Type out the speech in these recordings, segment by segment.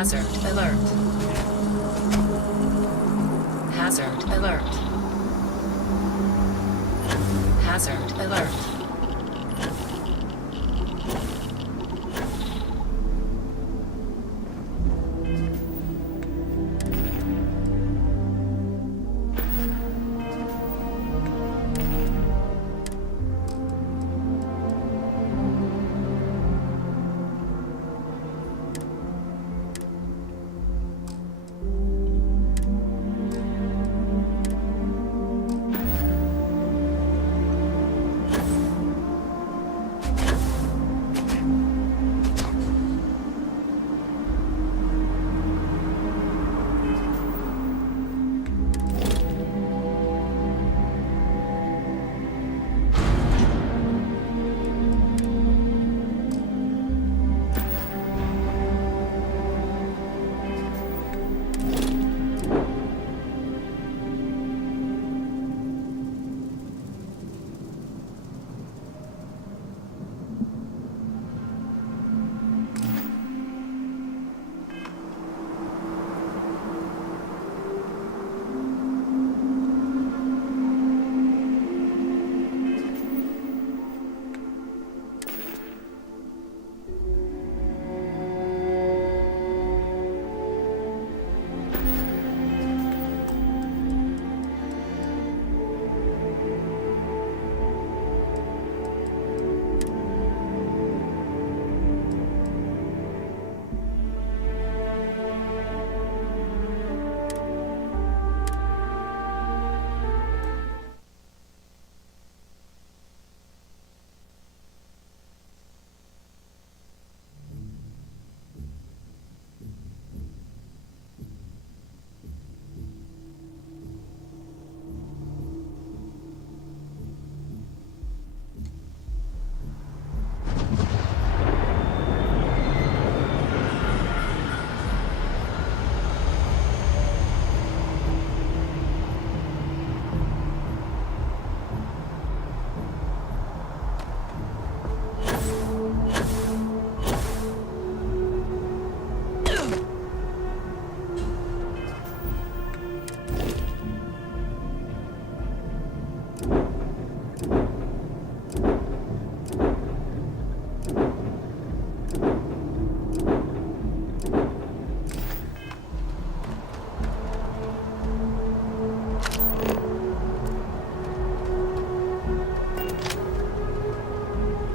Hazard alert. Hazard alert. Hazard alert.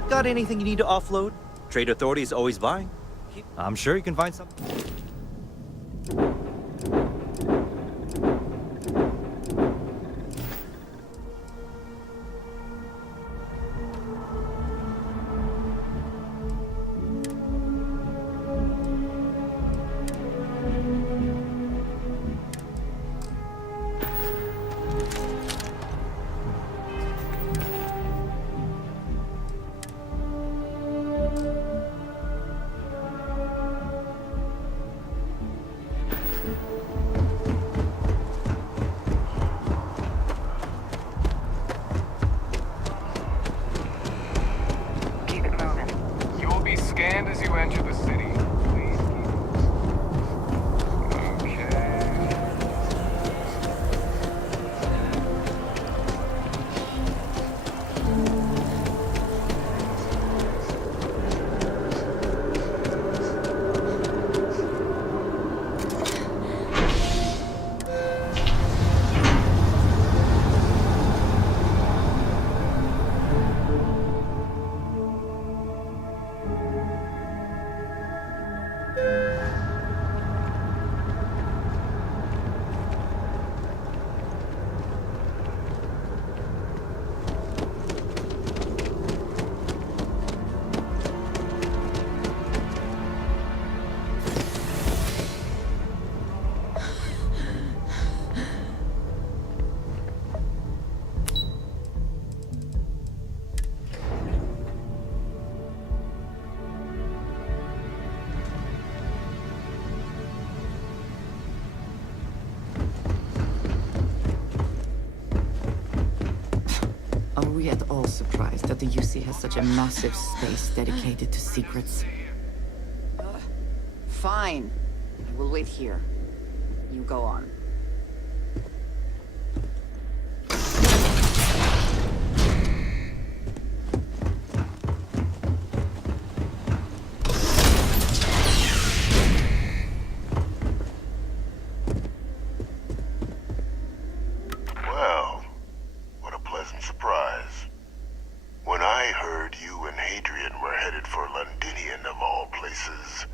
Got anything you need to offload? Trade Authority is always buying. I'm sure you can find something. Scanned as you enter the city. Please keep it. Okay. Are we at all surprised that the UC has such a massive space dedicated to secrets? Fine. We'll wait here. You go on. Well, what a pleasant surprise. When I heard you and Hadrian were headed for Londinian of all places,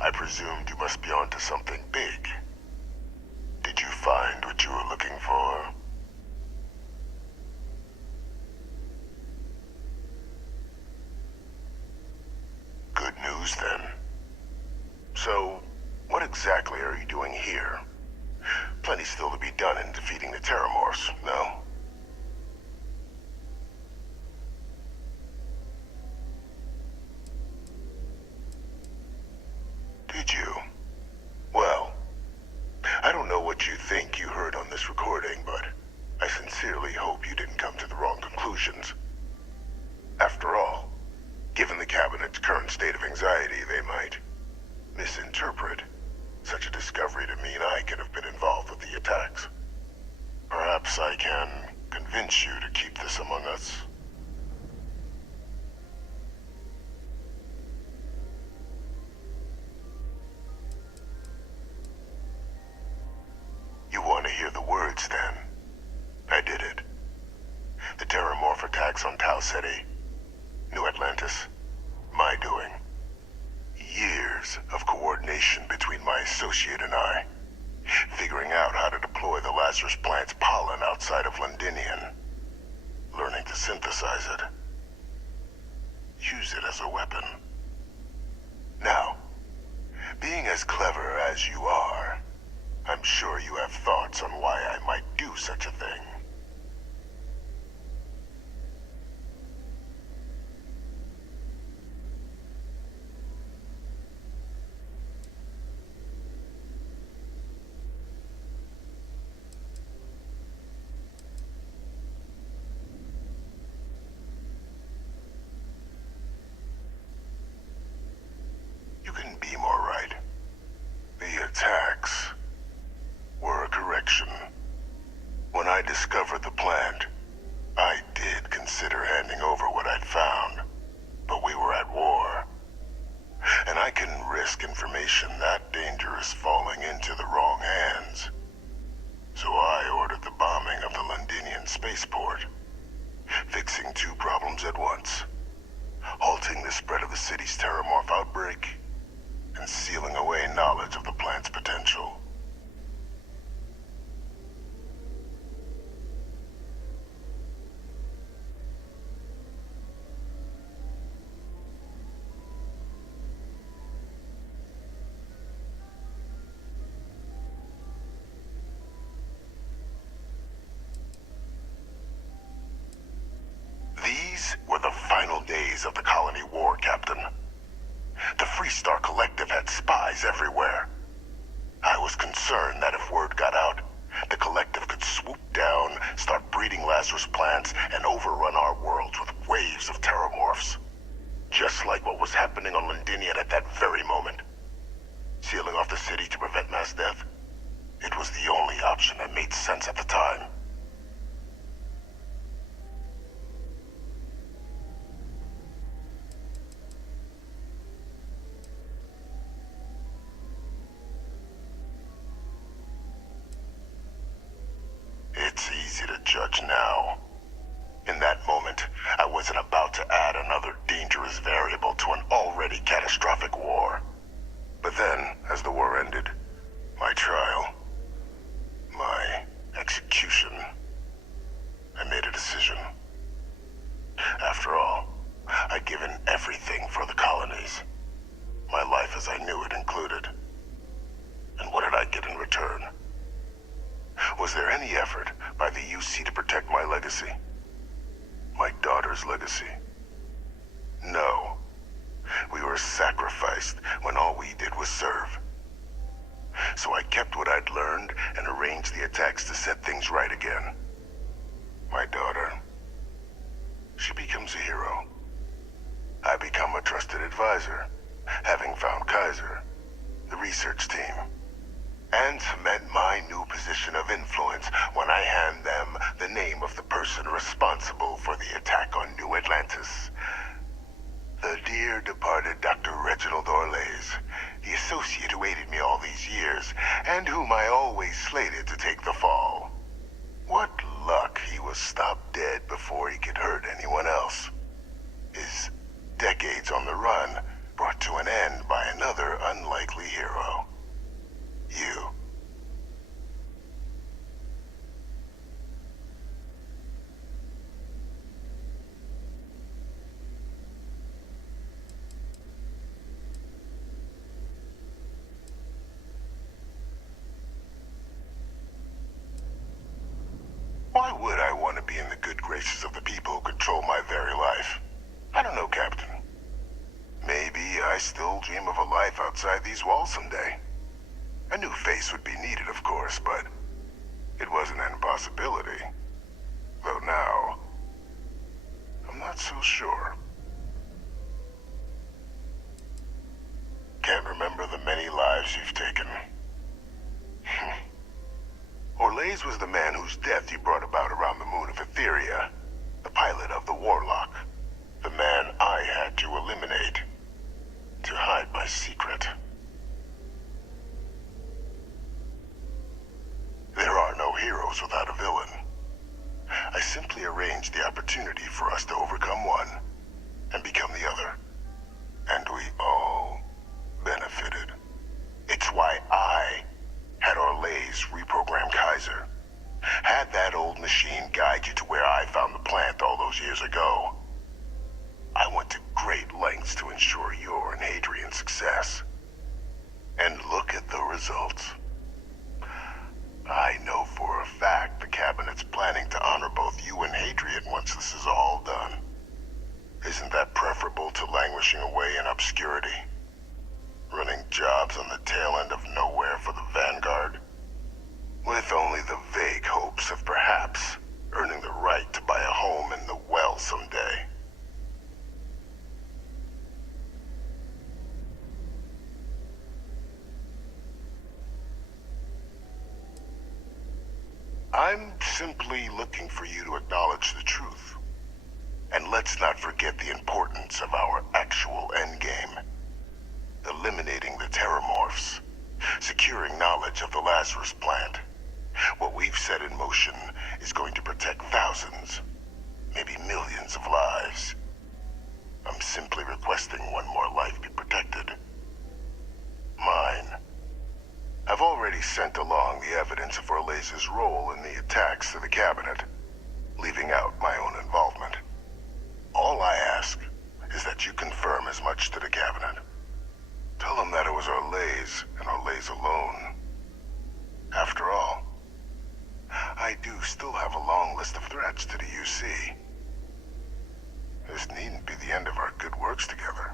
I presumed you must be onto something big. Did you find what you were looking for? Good news then. So, what exactly are you doing here? Plenty still to be done in defeating the Terramorphs, no? Did you? Well, I don't know what you think you heard on this recording, but I sincerely hope you didn't come to the wrong conclusions. After all, given the Cabinet's current state of anxiety, they might misinterpret such a discovery to mean I could have been involved with the attacks. Perhaps I can convince you to keep this among us. You want to hear the words, then? I did it. The Terramorph attacks on Tau Ceti, New Atlantis, my doing. Years of coordination between my associate and I, figuring out how to deploy the Lazarus plant's pollen outside of Londinian, learning to synthesize it, use it as a weapon. Now, being as clever as you are, I'm sure you have thoughts on why I might do such a thing. You couldn't be more right. The attacks were a correction. When I discovered the plant, I did consider handing over what I'd found, but we were at war. And I couldn't risk information that dangerous falling into the wrong hands. So I ordered the bombing of the Londinian spaceport, fixing two problems at once: halting the spread of the city's Terramorph outbreak, and sealing away knowledge of the plant's potential. These were the final days of the colony war, Captain. The Freestar Collective had spies everywhere. I was concerned that if word got out, the Collective could swoop down, start breeding Lazarus plants, and overrun our worlds with waves of Terramorphs. Just like what was happening on Londinian at that very moment. Sealing off the city to prevent mass death? It was the only option that made sense at the time. It's easy to judge now. In that moment, I wasn't about to add another dangerous variable to an already catastrophic war. But then, as the war ended, my trial, my execution, I made a decision. After all, I'd given everything for the colonies. My life as I knew it included. And what did I get in return? Was there any effort by the UC to protect my legacy? My daughter's legacy? No. We were sacrificed when all we did was serve. So I kept what I'd learned and arranged the attacks to set things right again. My daughter, she becomes a hero. I become a trusted advisor, having found Kaiser. the research team, and cement my new position of influence when I hand them the name of the person responsible for the attack on New Atlantis. The dear departed Dr. Reginald Orlays, the associate who aided me all these years, and whom I always slated to take the fall. What luck he was stopped dead before he could hurt anyone else. His decades on the run brought to an end by another unlikely hero. You. Why would I want to be in the good graces of the people who control my very life? I don't know, Captain. Maybe I still dream of a life outside these walls someday. A new face would be needed, of course, but it wasn't an impossibility. Though now, I'm not so sure. Can't remember the many lives you've taken. Orlays was the man whose death you brought about around the moon of Etheria, the pilot of the Warlock, the man I had to eliminate, to hide my secret. There are no heroes without a villain. I simply arranged the opportunity for us to overcome one and become the other. And we all benefited. It's why I had Orlays reprogram Kaiser. Had that old machine guide you to where I found the plant all those years ago. I went to great lengths to ensure your and Hadrian's success. And look at the results. I know for a fact the Cabinet's planning to honor both you and Hadrian once this is all done. Isn't that preferable to languishing away in obscurity? Running jobs on the tail end of nowhere for the Vanguard? With only the vague hopes of perhaps earning the right to buy a home in the well someday. I'm simply looking for you to acknowledge the truth. And let's not forget the importance of our actual endgame. Eliminating the Terramorphs. Securing knowledge of the Lazarus plant. What we've set in motion is going to protect thousands, maybe millions of lives. I'm simply requesting one more life be protected. Mine. I've already sent along the evidence of Orlays' role in the attacks to the Cabinet, leaving out my own involvement. All I ask is that you confirm as much to the Cabinet. Tell them that it was Orlays and Orlays alone. After all, I do still have a long list of threats to the UC. This needn't be the end of our good works together.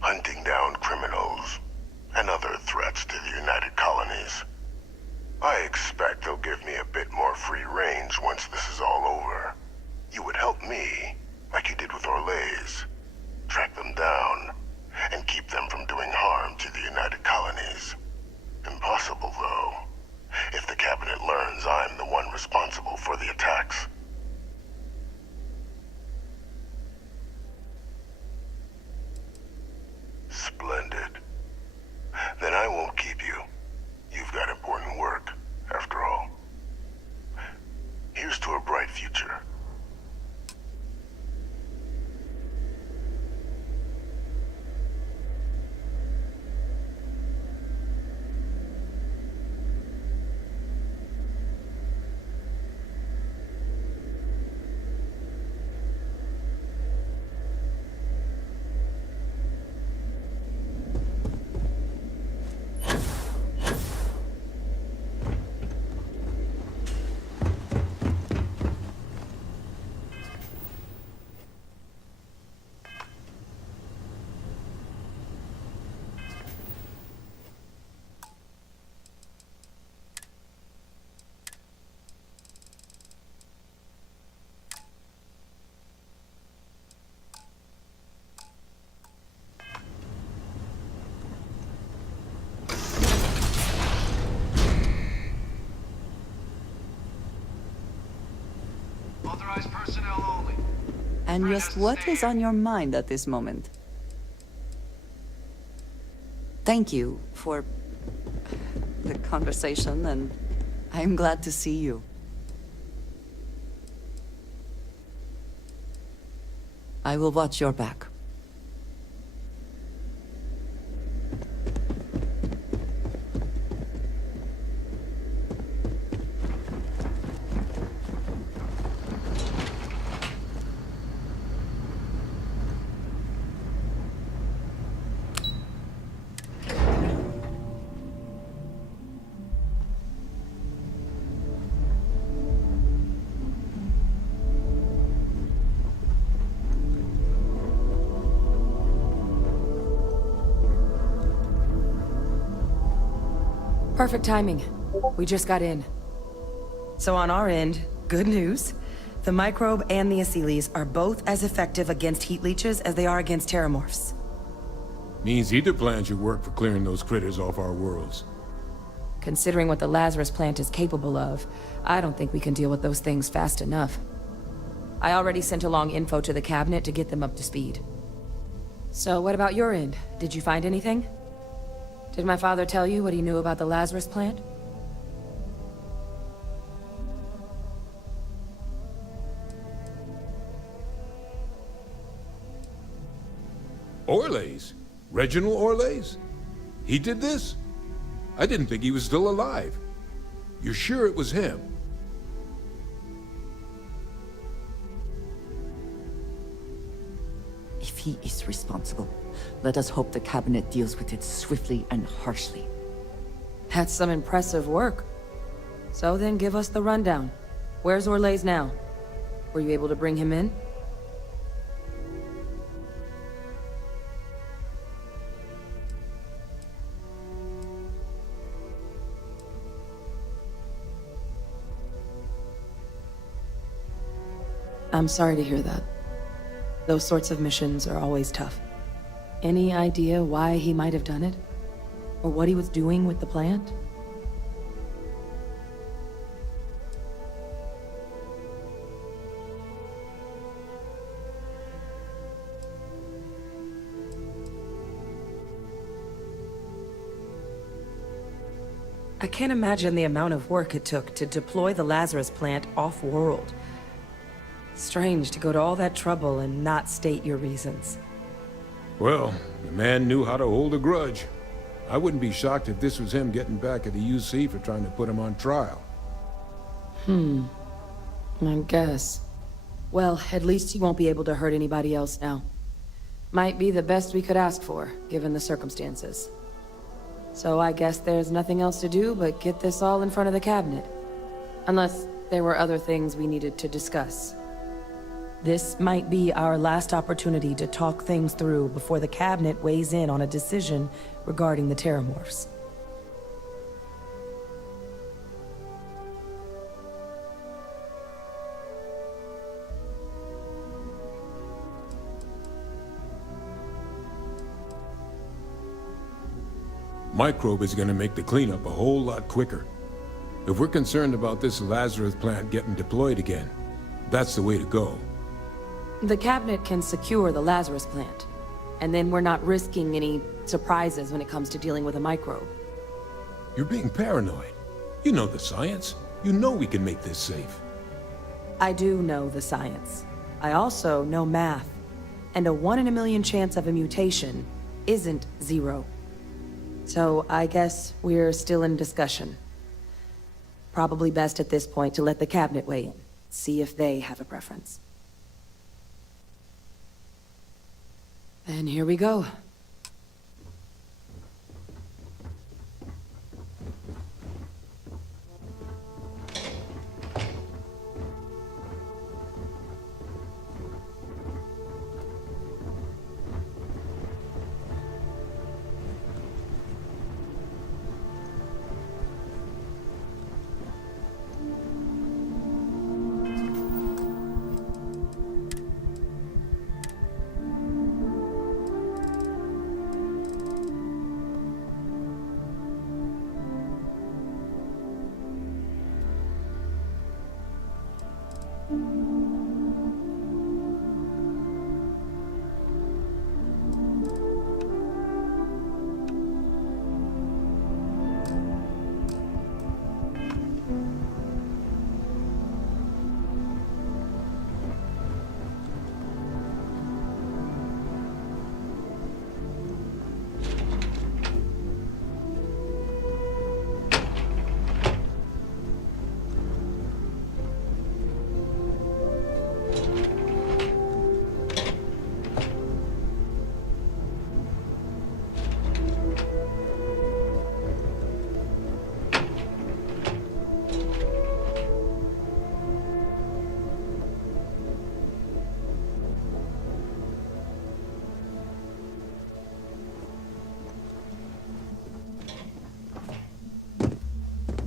Hunting down criminals and other threats to the United Colonies. I expect they'll give me a bit more free range once this is all over. You would help me, like you did with Orlays. Track them down, and keep them from doing harm to the United Colonies. Impossible, though, if the Cabinet learns I'm the one responsible for the attacks. Splendid. Then I won't keep you. You've got important work, after all. Here's to a bright future. Authorized personnel only. And just what is on your mind at this moment? Thank you for the conversation, and I am glad to see you. I will watch your back. Perfect timing. We just got in. So on our end, good news. The microbe and the Asylees are both as effective against heat leeches as they are against terramorphs. Means either plan should work for clearing those critters off our worlds. Considering what the Lazarus plant is capable of, I don't think we can deal with those things fast enough. I already sent along info to the cabinet to get them up to speed. So what about your end? Did you find anything? Did my father tell you what he knew about the Lazarus plant? Orlays? Reginald Orlays? He did this? I didn't think he was still alive. You're sure it was him? If he is responsible, let us hope the cabinet deals with it swiftly and harshly. That's some impressive work. So then give us the rundown. Where's Orlays now? Were you able to bring him in? I'm sorry to hear that. Those sorts of missions are always tough. Any idea why he might have done it? Or what he was doing with the plant? I can't imagine the amount of work it took to deploy the Lazarus plant off-world. Strange to go to all that trouble and not state your reasons. Well, the man knew how to hold a grudge. I wouldn't be shocked if this was him getting back at the UC for trying to put him on trial. I guess. Well, at least he won't be able to hurt anybody else now. Might be the best we could ask for, given the circumstances. So I guess there's nothing else to do but get this all in front of the cabinet. Unless there were other things we needed to discuss. This might be our last opportunity to talk things through before the cabinet weighs in on a decision regarding the terramorphs. Microbe is gonna make the cleanup a whole lot quicker. If we're concerned about this Lazarus plant getting deployed again, that's the way to go. The cabinet can secure the Lazarus plant, and then we're not risking any surprises when it comes to dealing with a microbe. You're being paranoid. You know the science. You know we can make this safe. I do know the science. I also know math, and a 1 in a million chance of a mutation isn't 0. So I guess we're still in discussion. Probably best at this point to let the cabinet weigh in, see if they have a preference. And here we go.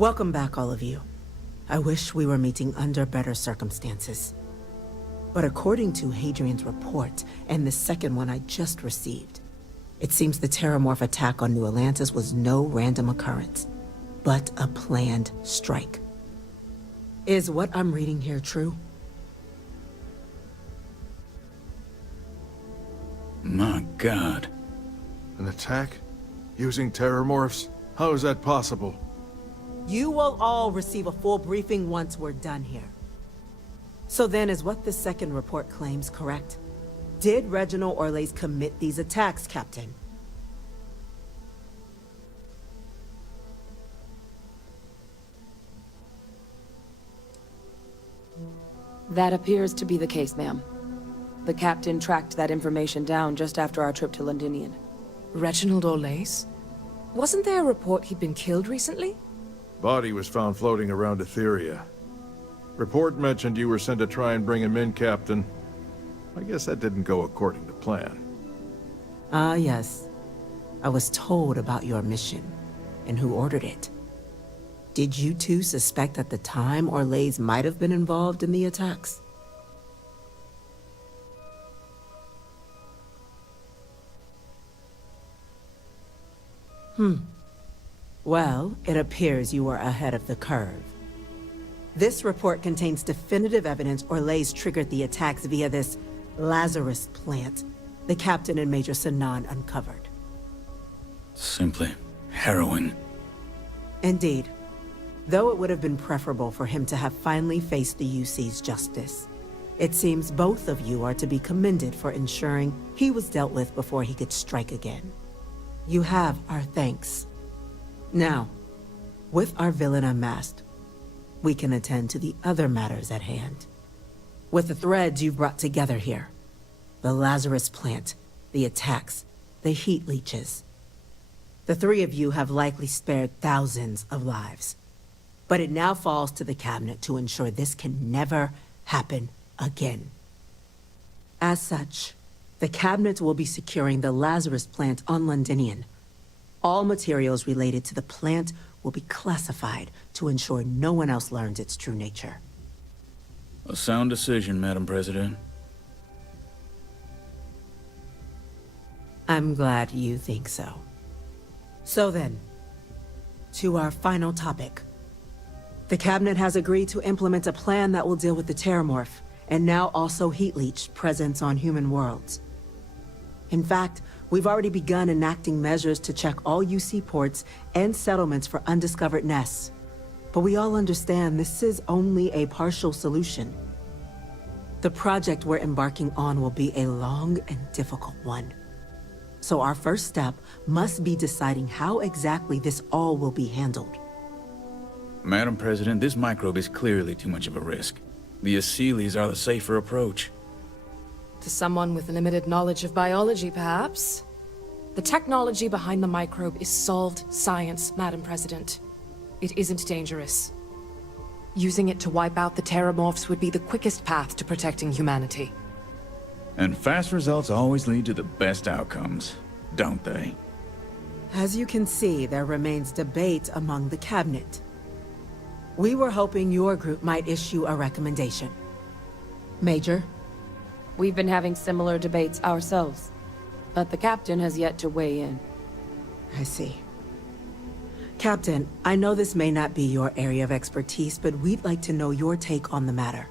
Welcome back, all of you. I wish we were meeting under better circumstances. But according to Hadrian's report, and the second one I just received, it seems the Terramorph attack on New Atlantis was no random occurrence, but a planned strike. Is what I'm reading here true? My God. An attack? Using terramorphs? How is that possible? You will all receive a full briefing once we're done here. So then, is what the second report claims correct? Did Reginald Orles commit these attacks, Captain? That appears to be the case, ma'am. The captain tracked that information down just after our trip to Londinian. Reginald Orles? Wasn't there a report he'd been killed recently? Body was found floating around Etheria. Report mentioned you were sent to try and bring him in, Captain. I guess that didn't go according to plan. Ah, yes. I was told about your mission, and who ordered it. Did you two suspect at the time Orles might have been involved in the attacks? Well, it appears you were ahead of the curve. This report contains definitive evidence Orles triggered the attacks via this Lazarus plant the Captain and Major Sinan uncovered. Simply heroin. Indeed. Though it would have been preferable for him to have finally faced the UC's justice, it seems both of you are to be commended for ensuring he was dealt with before he could strike again. You have our thanks. Now, with our villain unmasked, we can attend to the other matters at hand. With the threads you've brought together here, the Lazarus plant, the attacks, the heat leeches, the three of you have likely spared thousands of lives. But it now falls to the Cabinet to ensure this can never happen again. As such, the Cabinet will be securing the Lazarus plant on Londinian. All materials related to the plant will be classified to ensure no one else learns its true nature. A sound decision, Madam President. I'm glad you think so. So then, to our final topic. The Cabinet has agreed to implement a plan that will deal with the Terramorph, and now also Heat Leech presence on human worlds. In fact, we've already begun enacting measures to check all UC ports and settlements for undiscovered nests. But we all understand this is only a partial solution. The project we're embarking on will be a long and difficult one. So our first step must be deciding how exactly this all will be handled. Madam President, this microbe is clearly too much of a risk. The Aseles are the safer approach. To someone with limited knowledge of biology, perhaps? The technology behind the microbe is solved science, Madam President. It isn't dangerous. Using it to wipe out the Terramorphs would be the quickest path to protecting humanity. And fast results always lead to the best outcomes, don't they? As you can see, there remains debate among the Cabinet. We were hoping your group might issue a recommendation. Major? We've been having similar debates ourselves, but the captain has yet to weigh in. I see. Captain, I know this may not be your area of expertise, but we'd like to know your take on the matter.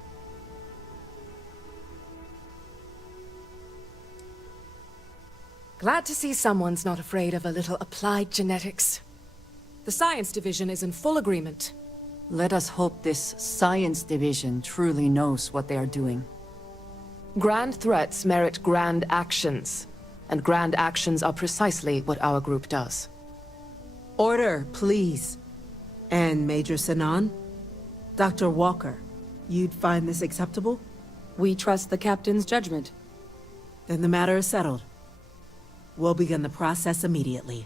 Glad to see someone's not afraid of a little applied genetics. The science division is in full agreement. Let us hope this science division truly knows what they are doing. Grand threats merit grand actions, and grand actions are precisely what our group does. Order, please. And Major Sinan? Dr. Walker, you'd find this acceptable? We trust the captain's judgment. Then the matter is settled. We'll begin the process immediately.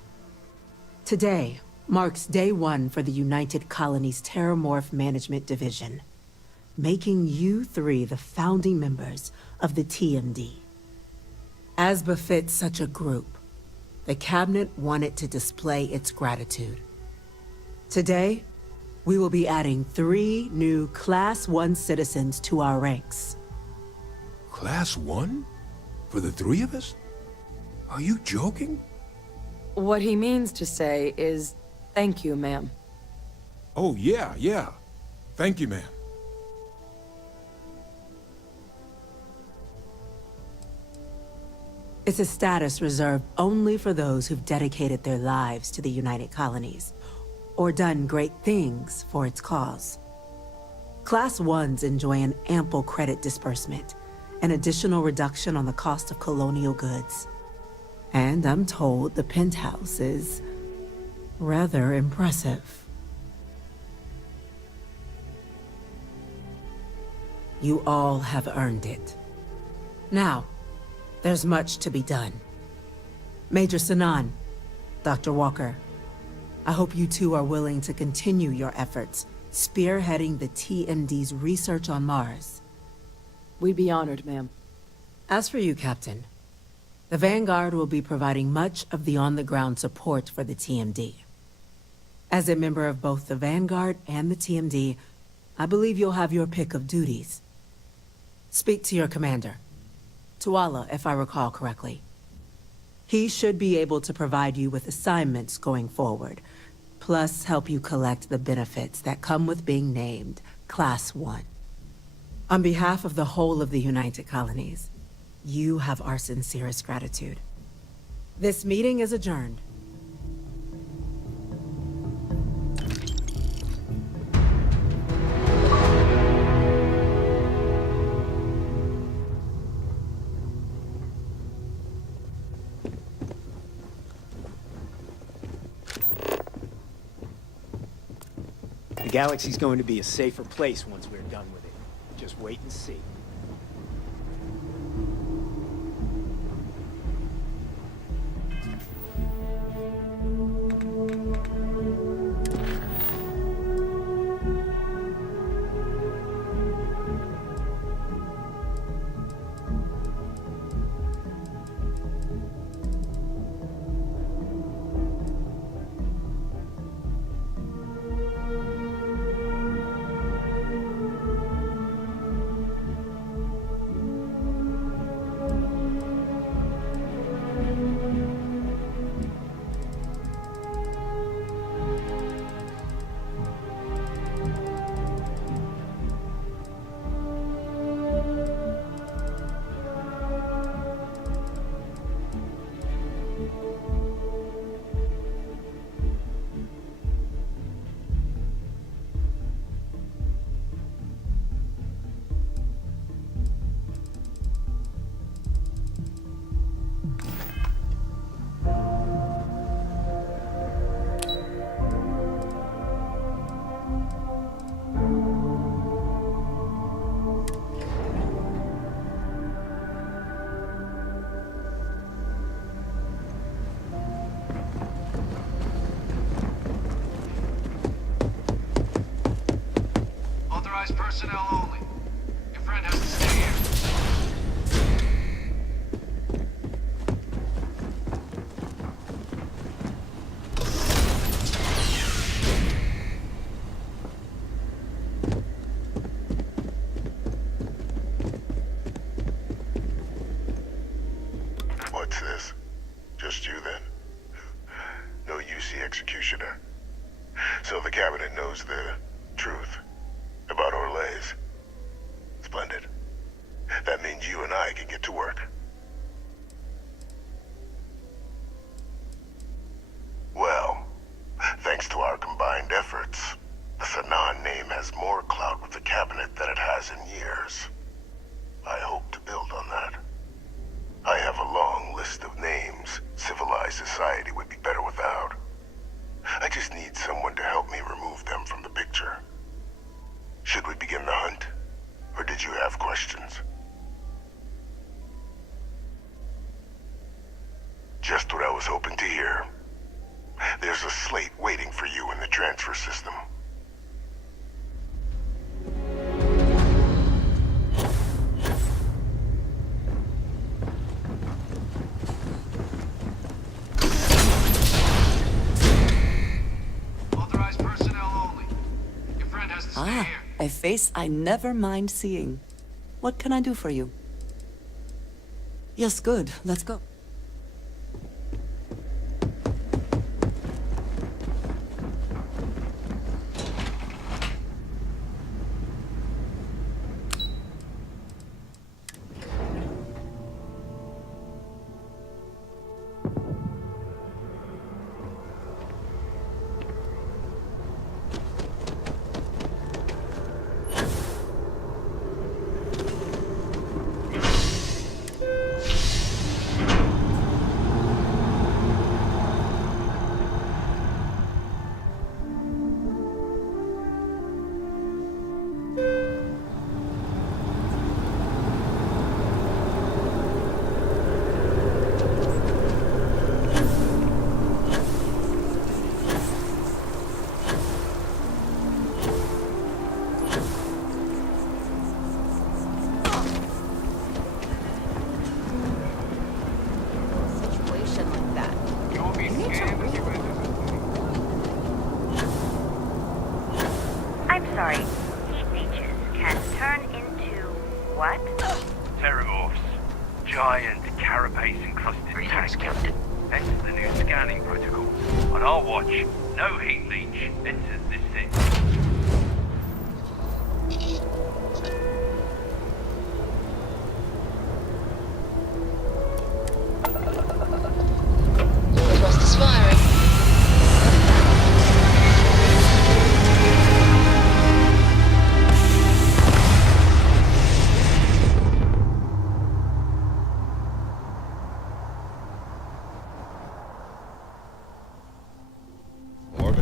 Today marks day one for the United Colonies Terramorph Management Division, making you three the founding members of the TMD. As befits such a group, the Cabinet wanted to display its gratitude. Today, We will be adding 3 new Class 1 citizens to our ranks. Class 1? For the 3 of us? Are you joking? What he means to say is, thank you, ma'am. Oh, yeah. Thank you, ma'am. It's a status reserved only for those who've dedicated their lives to the United Colonies, or done great things for its cause. Class 1s enjoy an ample credit disbursement, an additional reduction on the cost of colonial goods. And I'm told the penthouse is rather impressive. You all have earned it. Now, there's much to be done. Major Sanan, Dr. Walker, I hope you two are willing to continue your efforts, spearheading the TMD's research on Mars. We'd be honored, ma'am. As for you, Captain, the Vanguard will be providing much of the on-the-ground support for the TMD. As a member of both the Vanguard and the TMD, I believe you'll have your pick of duties. Speak to your commander, Tuala, if I recall correctly. He should be able to provide you with assignments going forward, plus help you collect the benefits that come with being named Class 1. On behalf of the whole of the United Colonies, you have our sincerest gratitude. This meeting is adjourned. The galaxy's going to be a safer place once we're done with it. Just wait and see. Personnel only. Your friend has to stay here. What's this? Just you then? No UC executioner. So the cabinet knows the truth about Orleans. Splendid. That means you and I can get to work. Well, thanks to our combined efforts, the Sanan name has more clout with the cabinet than it has in years. I hope to build on that. I have a long list of names civilized society would be better without. I just need someone to help me remove them from the picture. Should we begin the hunt? Or did you have questions? Just what I was hoping to hear. There's a slate waiting for you in the transfer system. Authorized personnel only. face I never mind seeing. What can I do for you? Yes, good. Let's go. Sorry, heat leeches can turn into what? Terramorphs. Giant carapace-encrusted tanks. Captain. Hence the new scanning protocol. On our watch, no heat leech enters this thing. Thrust is firing.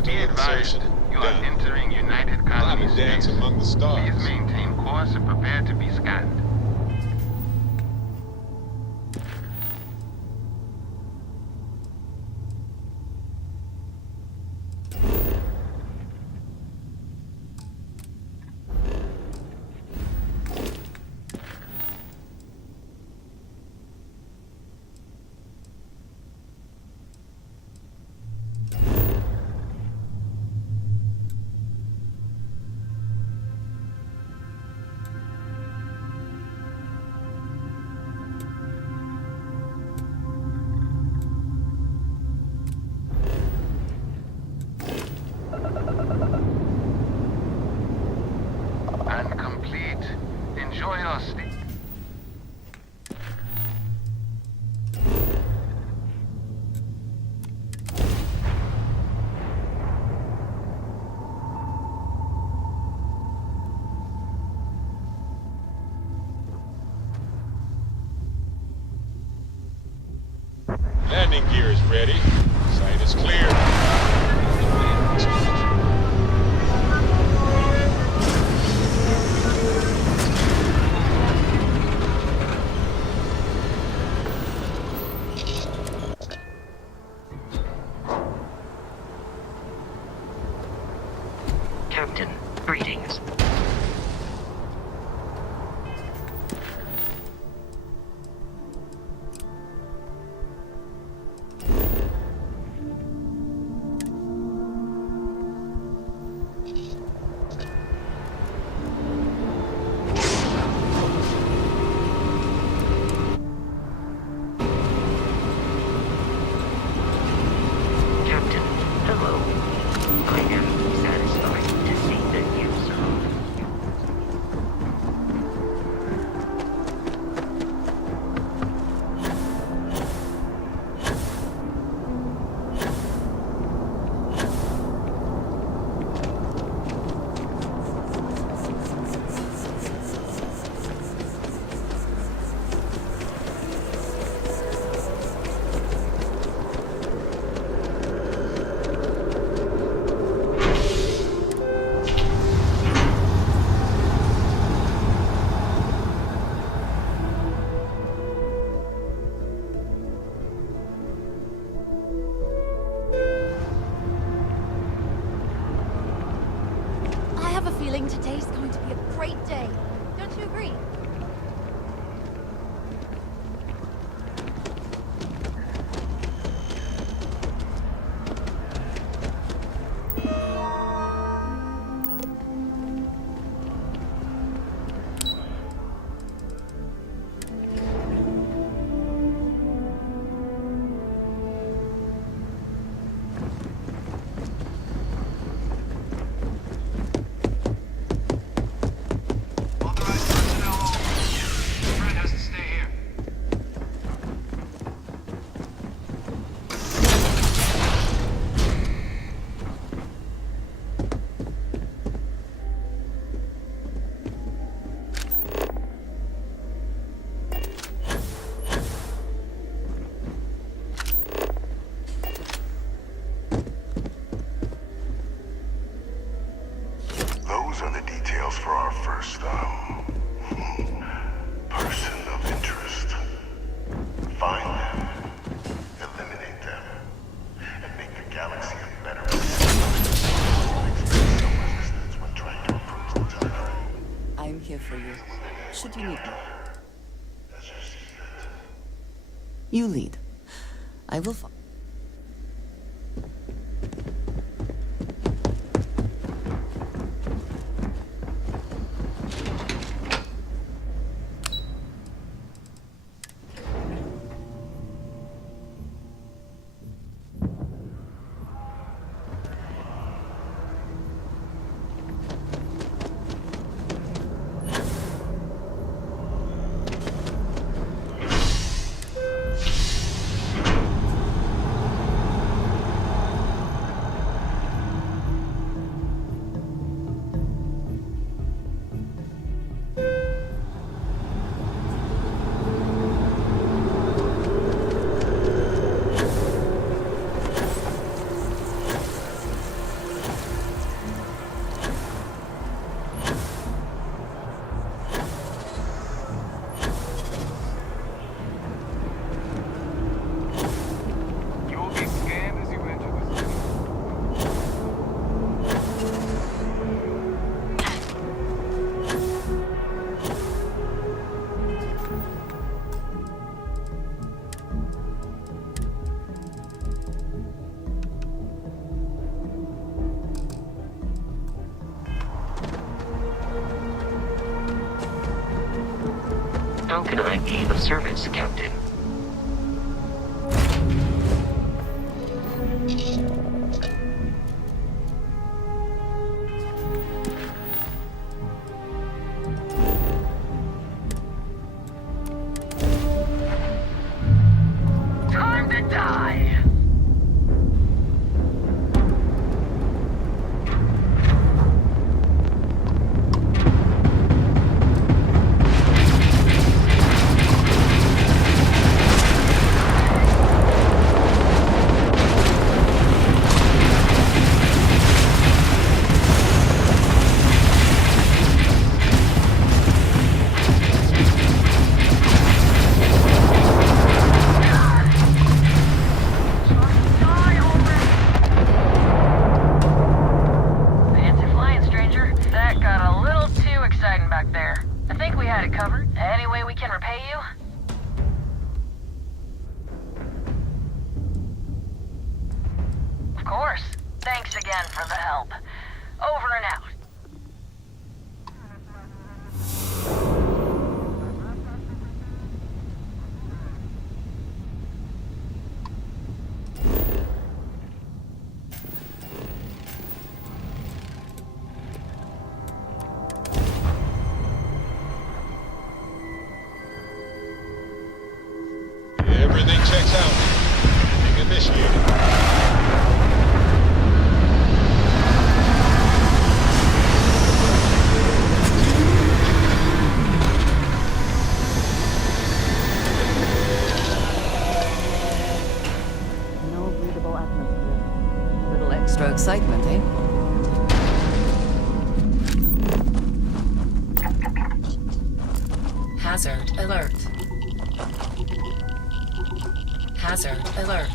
Be advised, you are entering United Colony space. Among the stars. Please maintain course and prepare to be scanned. And complete. Enjoy your sleep. Landing gear is ready. Site is clear. Captain, greetings. should you need me. You lead. I will follow. How can I be of service, Captain? Time to die! Of course. Thanks again for the help. Over and out. Everything checks out. Being initiated. Extra excitement, eh? Hazard alert. Hazard alert.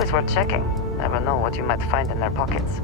always worth checking. Never know what you might find in their pockets.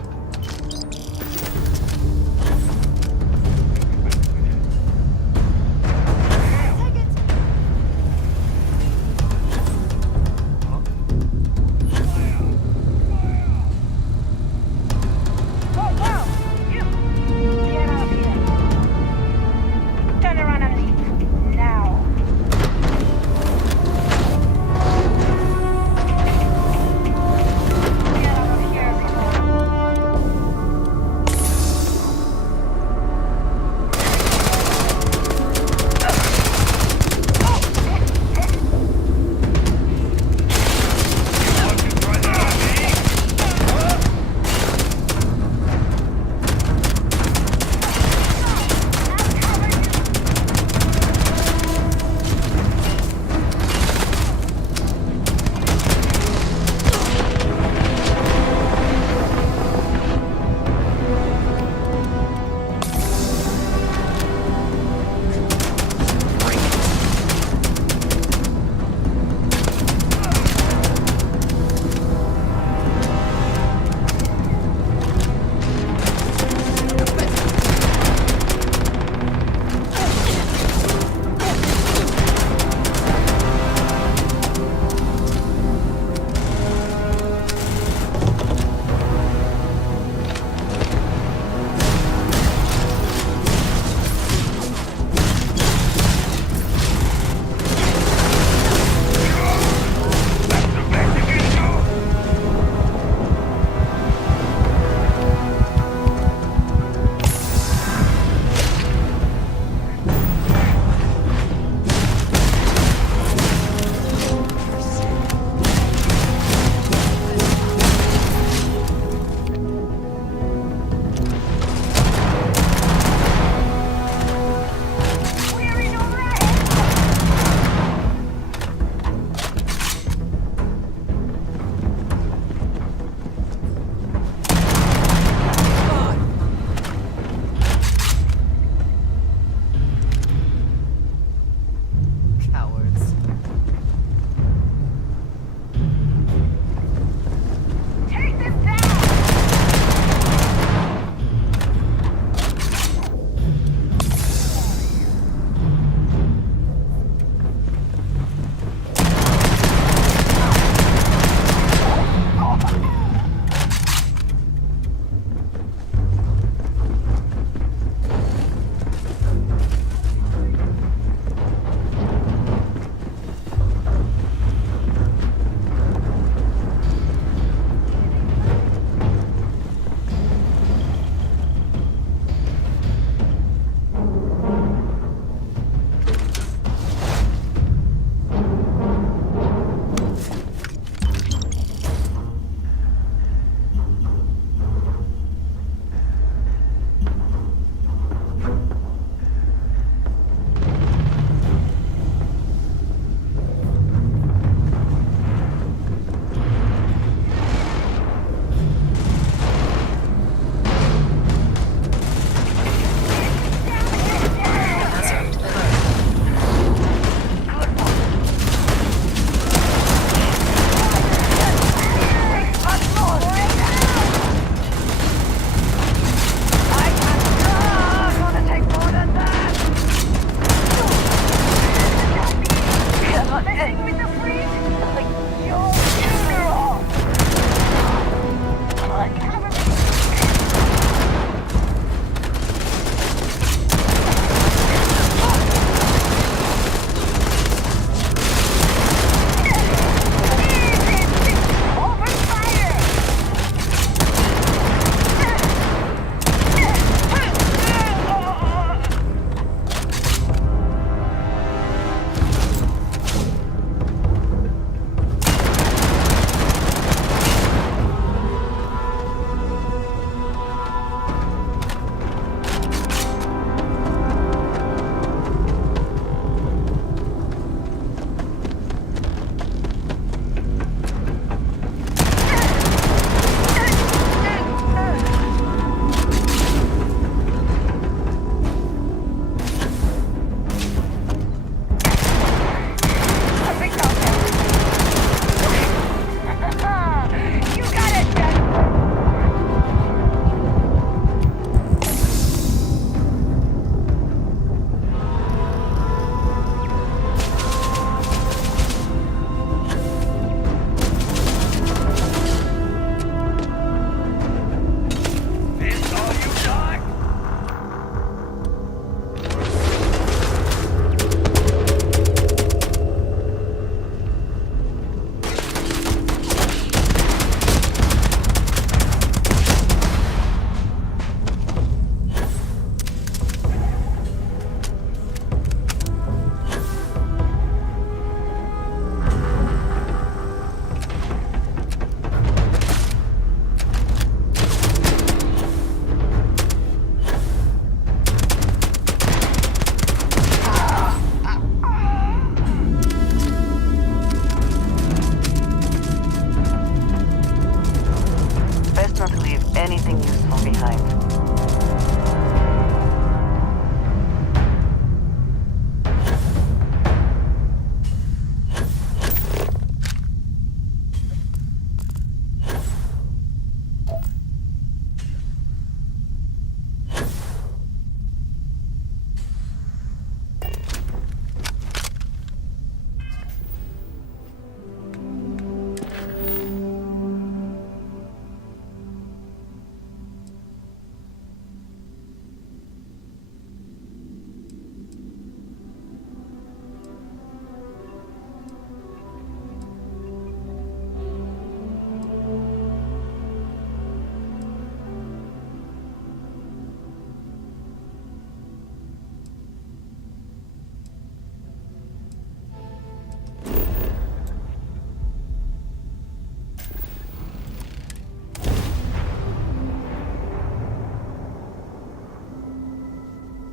anything useful behind.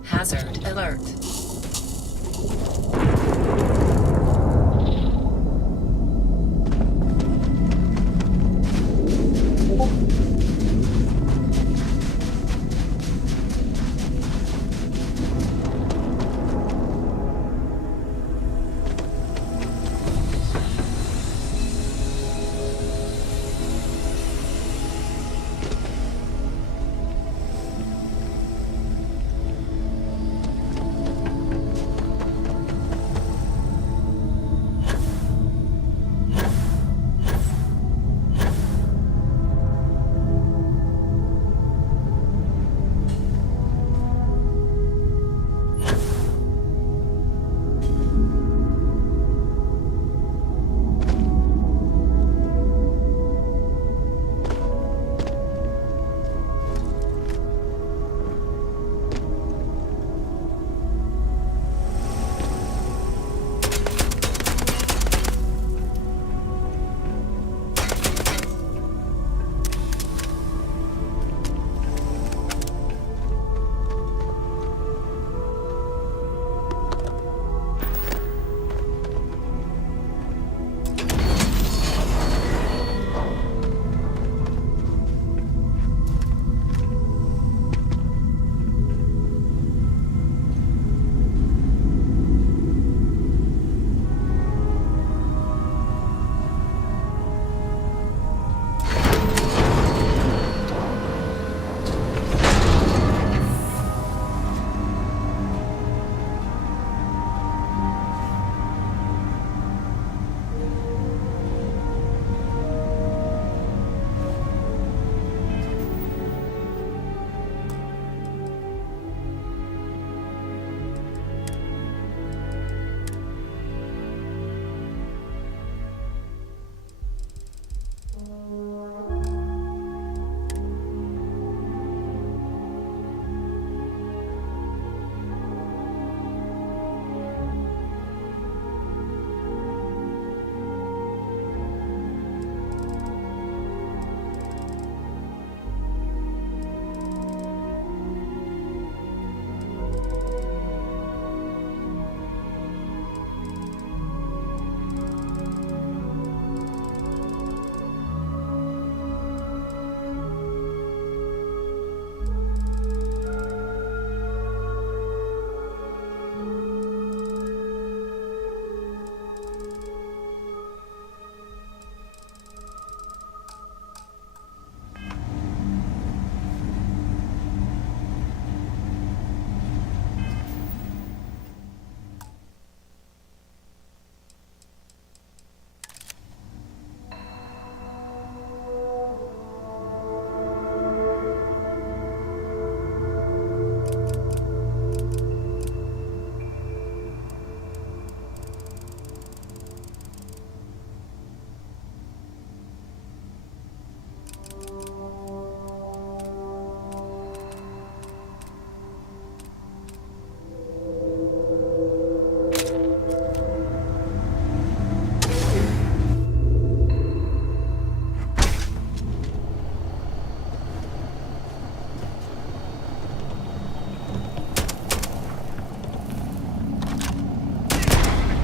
Hazard alert.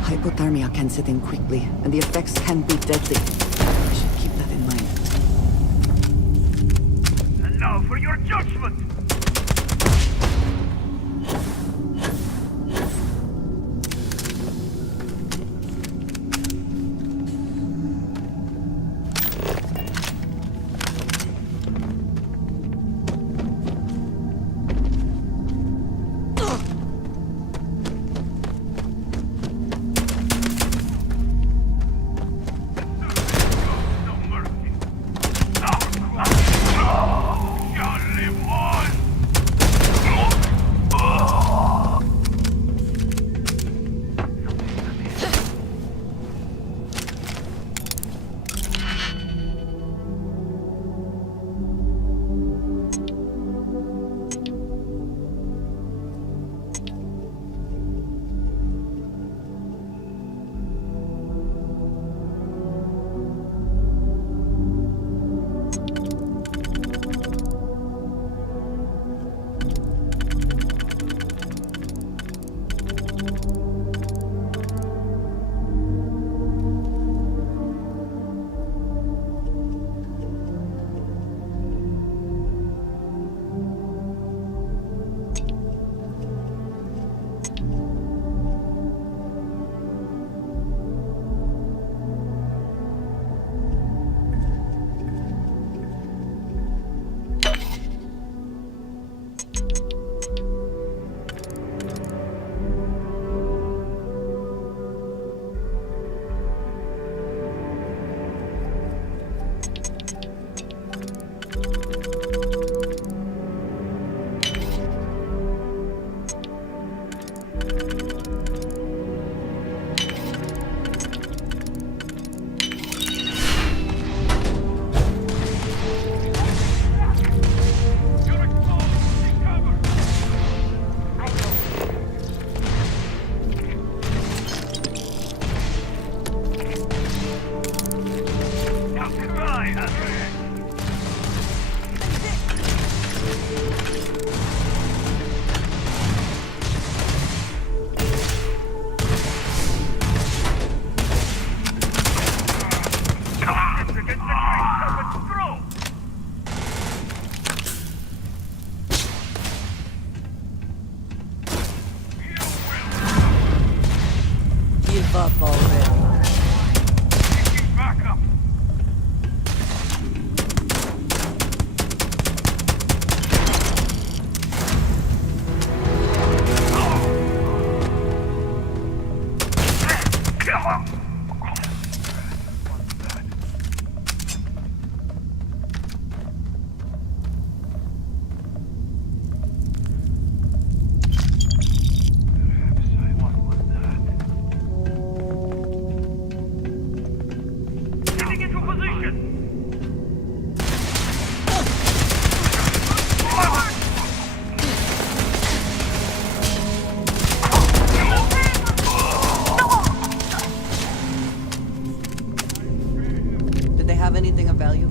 Hypothermia can set in quickly, and the effects can be deadly. I should keep that in mind. Aye, Hazard. Give up already. Back up. Getting into position. Did they have anything of value?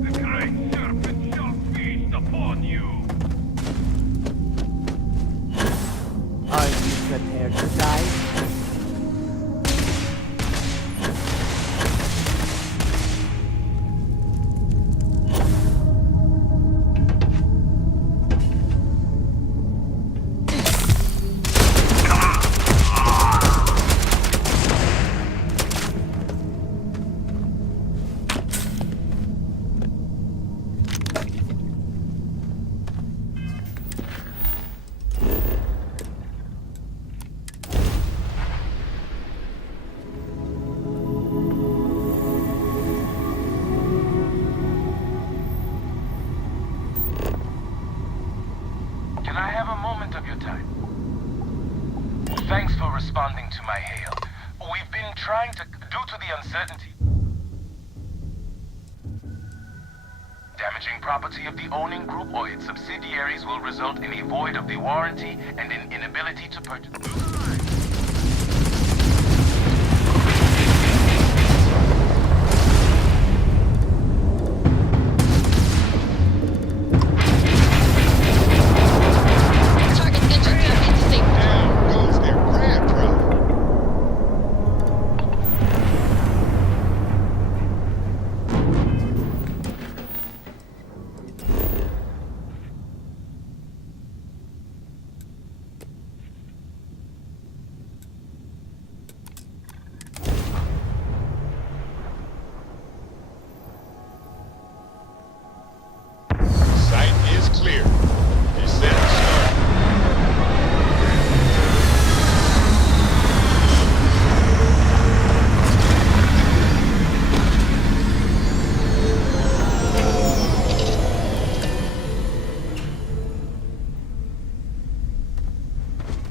The great serpent shall feast upon you. Are you prepared to die? Can I have a moment of your time? Thanks for responding to my hail. We've been trying to, due to the uncertainty, damaging property of the owning group or its subsidiaries will result in a void of the warranty and an inability to purchase. Down goes their grab truck. Site is clear. Descent start.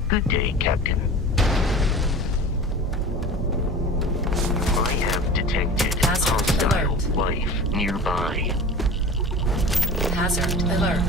Good day, Captain. I have detected Hazard hostile alert. life nearby. Hazard alert.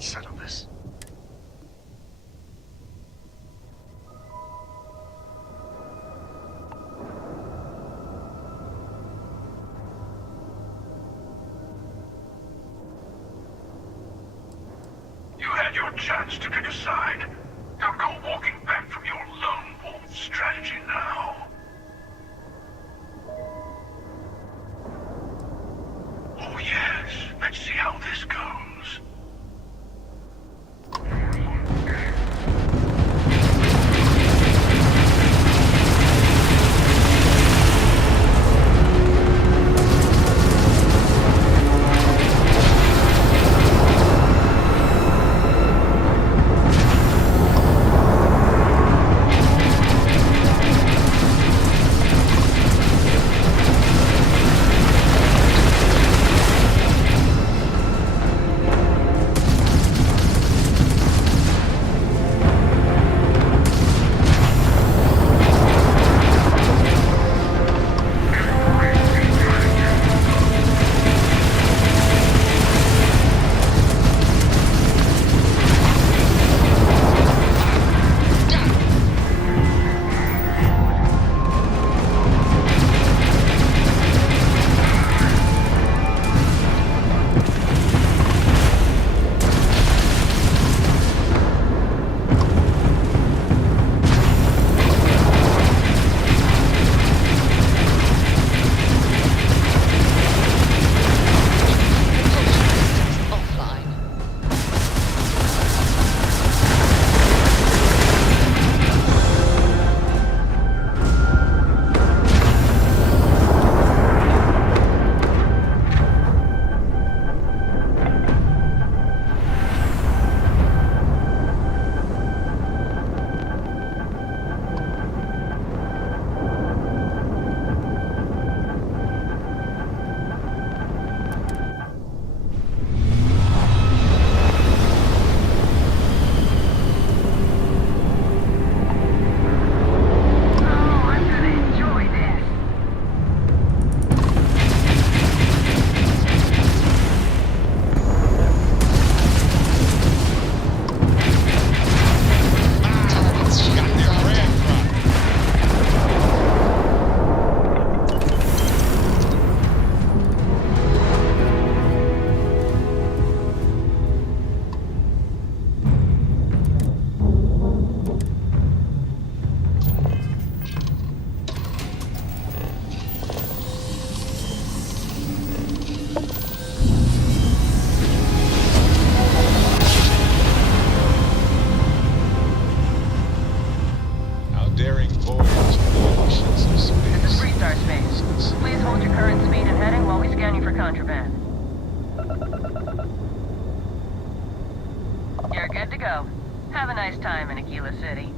Let's settle this. You had your chance to pick a side. Don't go walking back from your lone wolf strategy now. Oh yes, let's see how this goes. You're good to go. Have a nice time in Aquila City.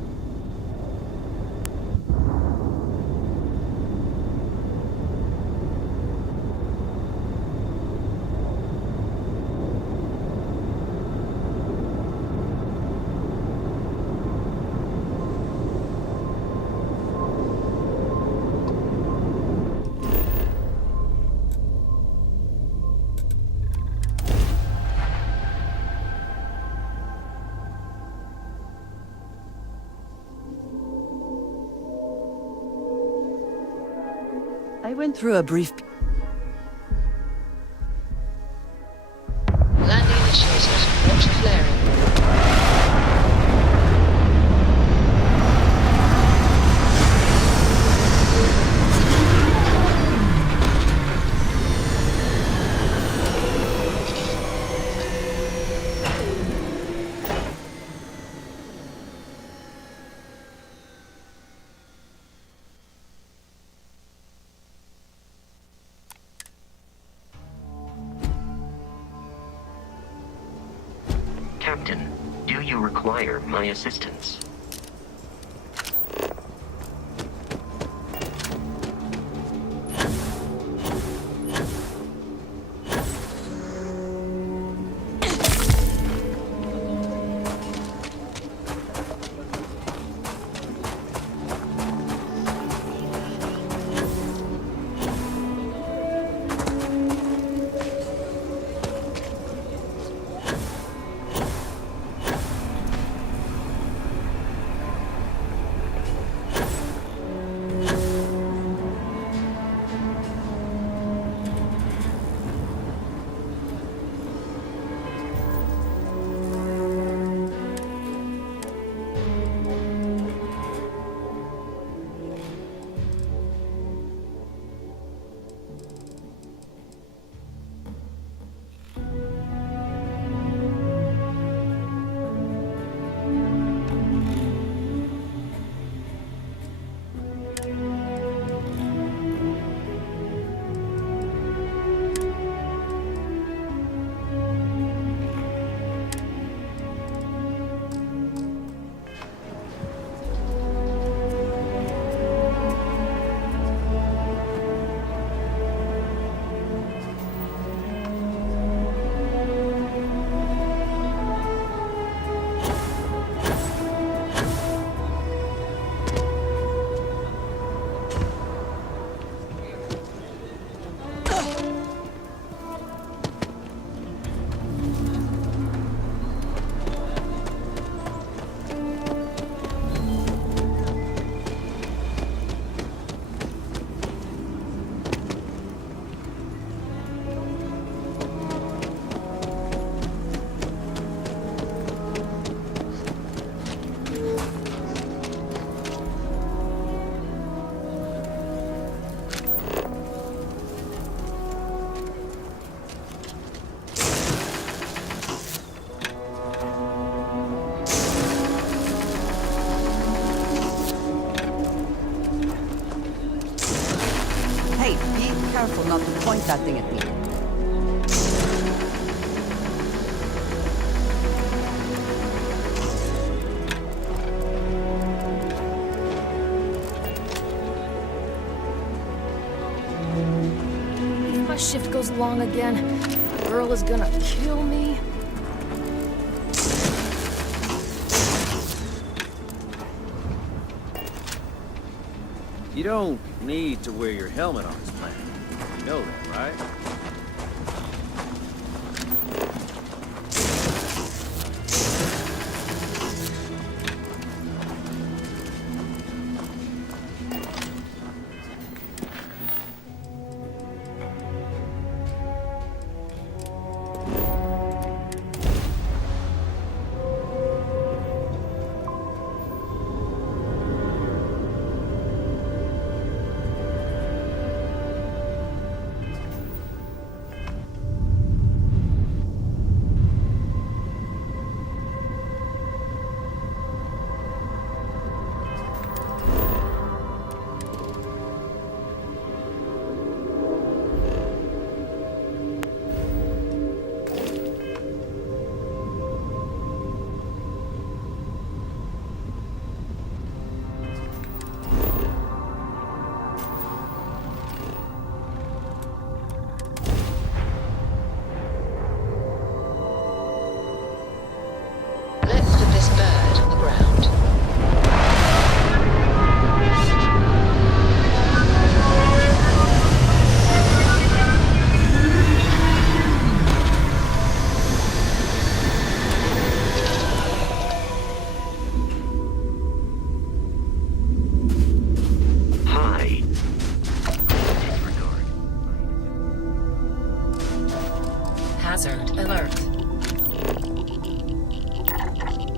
I went through a brief... Landing initiated. Watch flaring. Captain, do you require my assistance? point that thing at me. If my shift goes long again, the girl is gonna kill me. You don't need to wear your helmet on this planet. You know that, right? Let's put this bird on the ground. Hi. Hazard alert.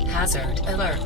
Hazard alert.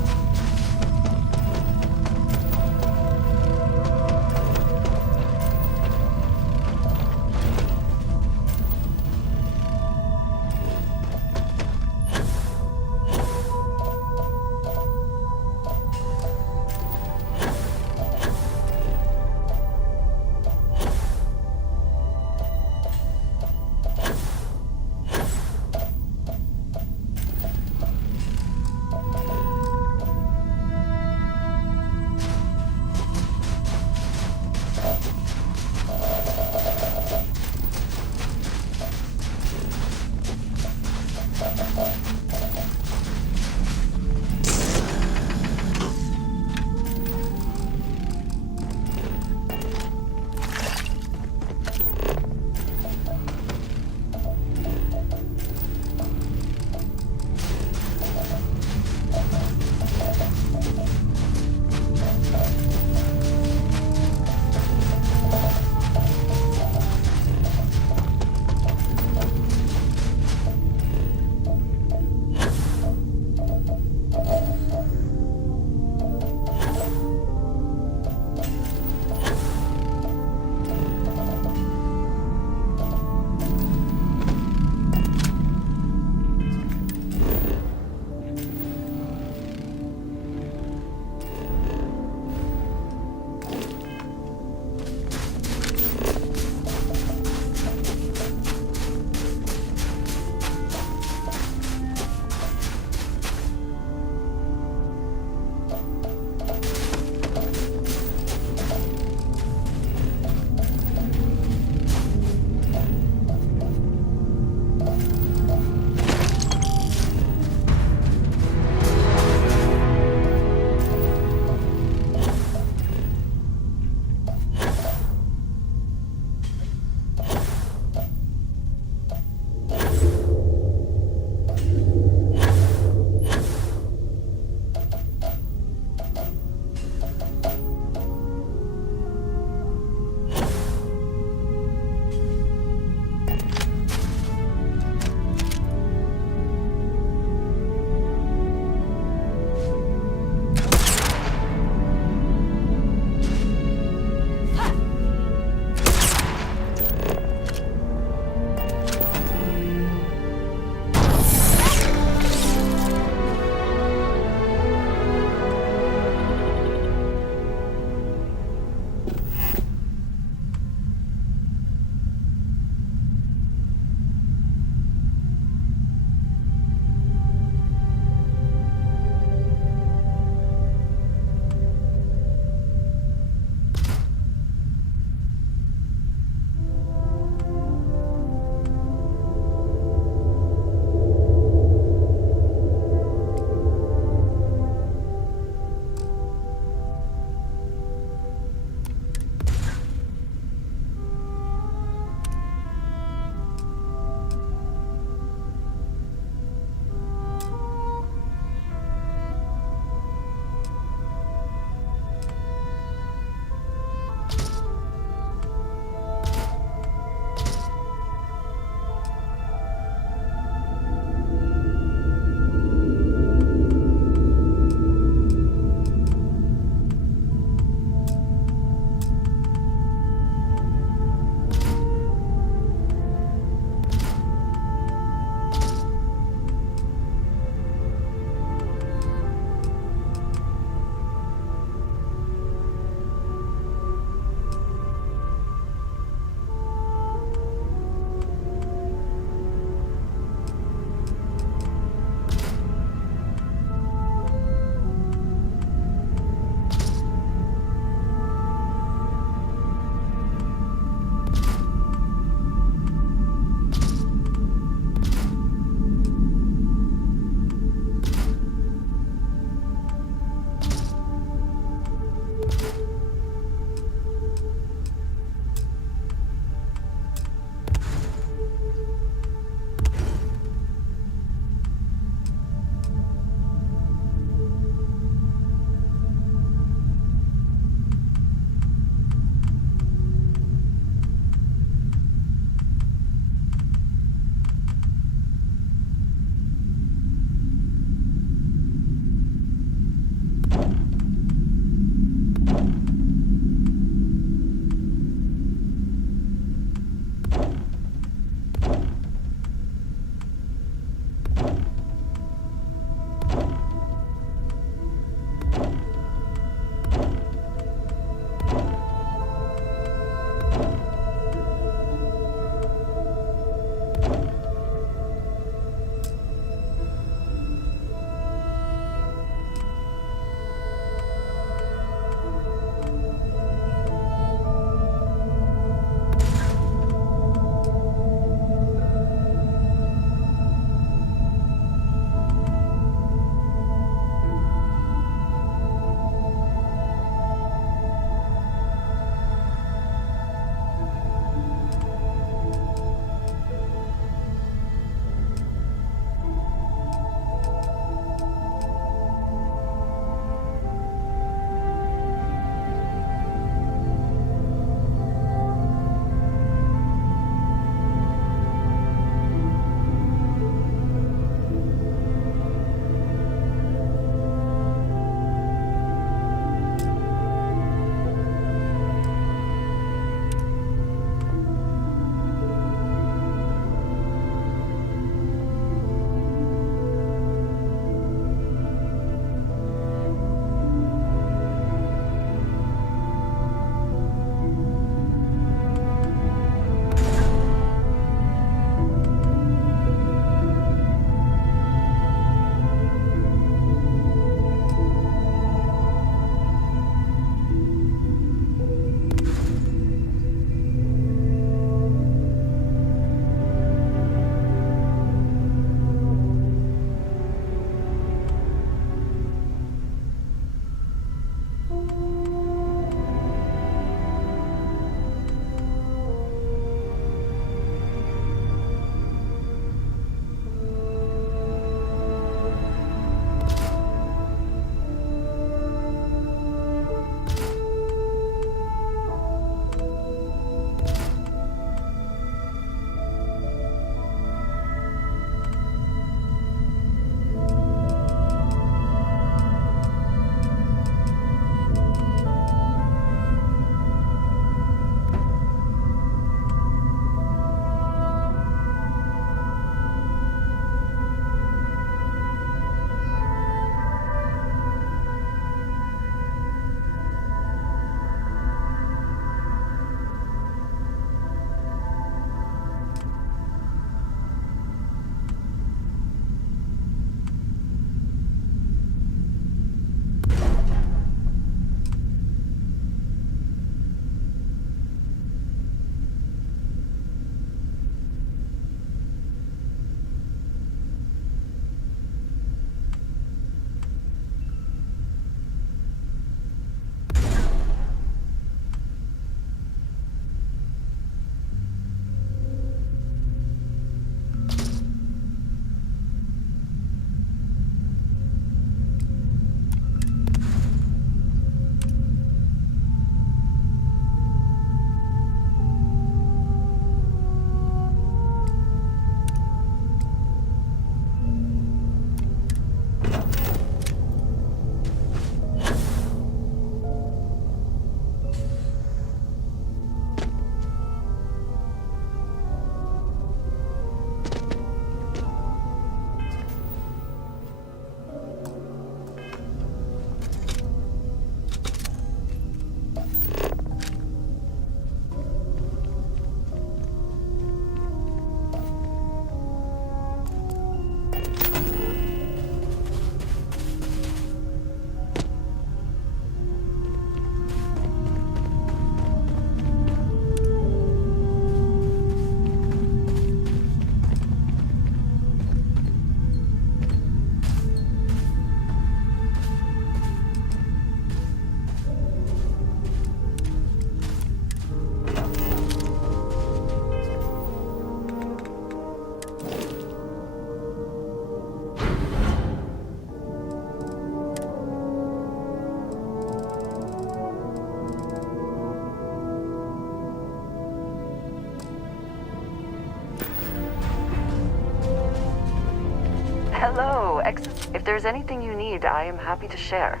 If there's anything you need, I am happy to share.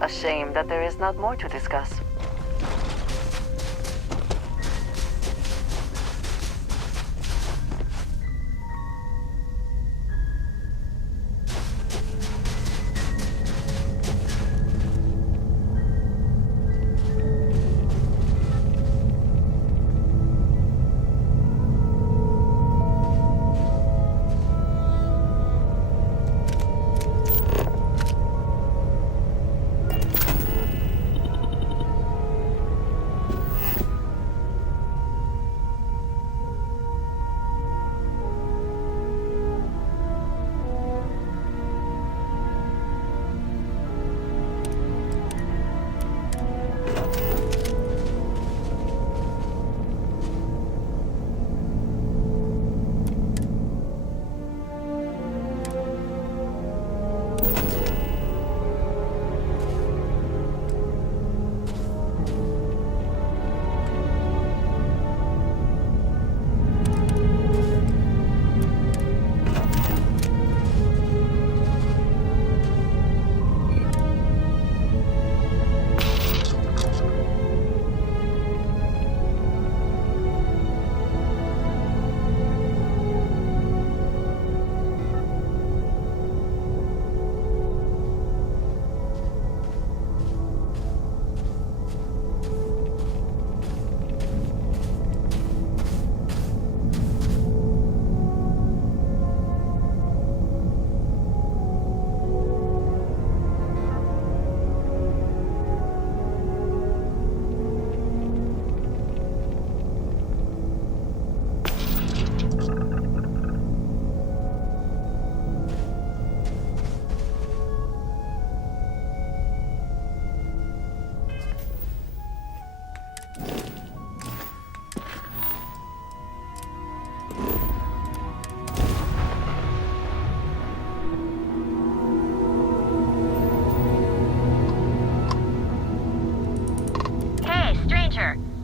A shame that there is not more to discuss.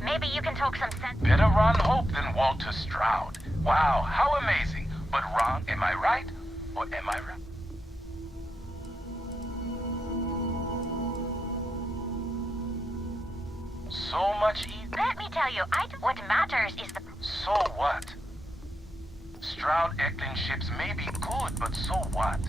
Maybe you can talk some sense. Better Ron Hope than Walter Stroud. Wow, how amazing. But Ron, am I right? Or am I right? So much easier. Let me tell you, what matters is the... So what? Stroud Eklund ships may be good, but so what?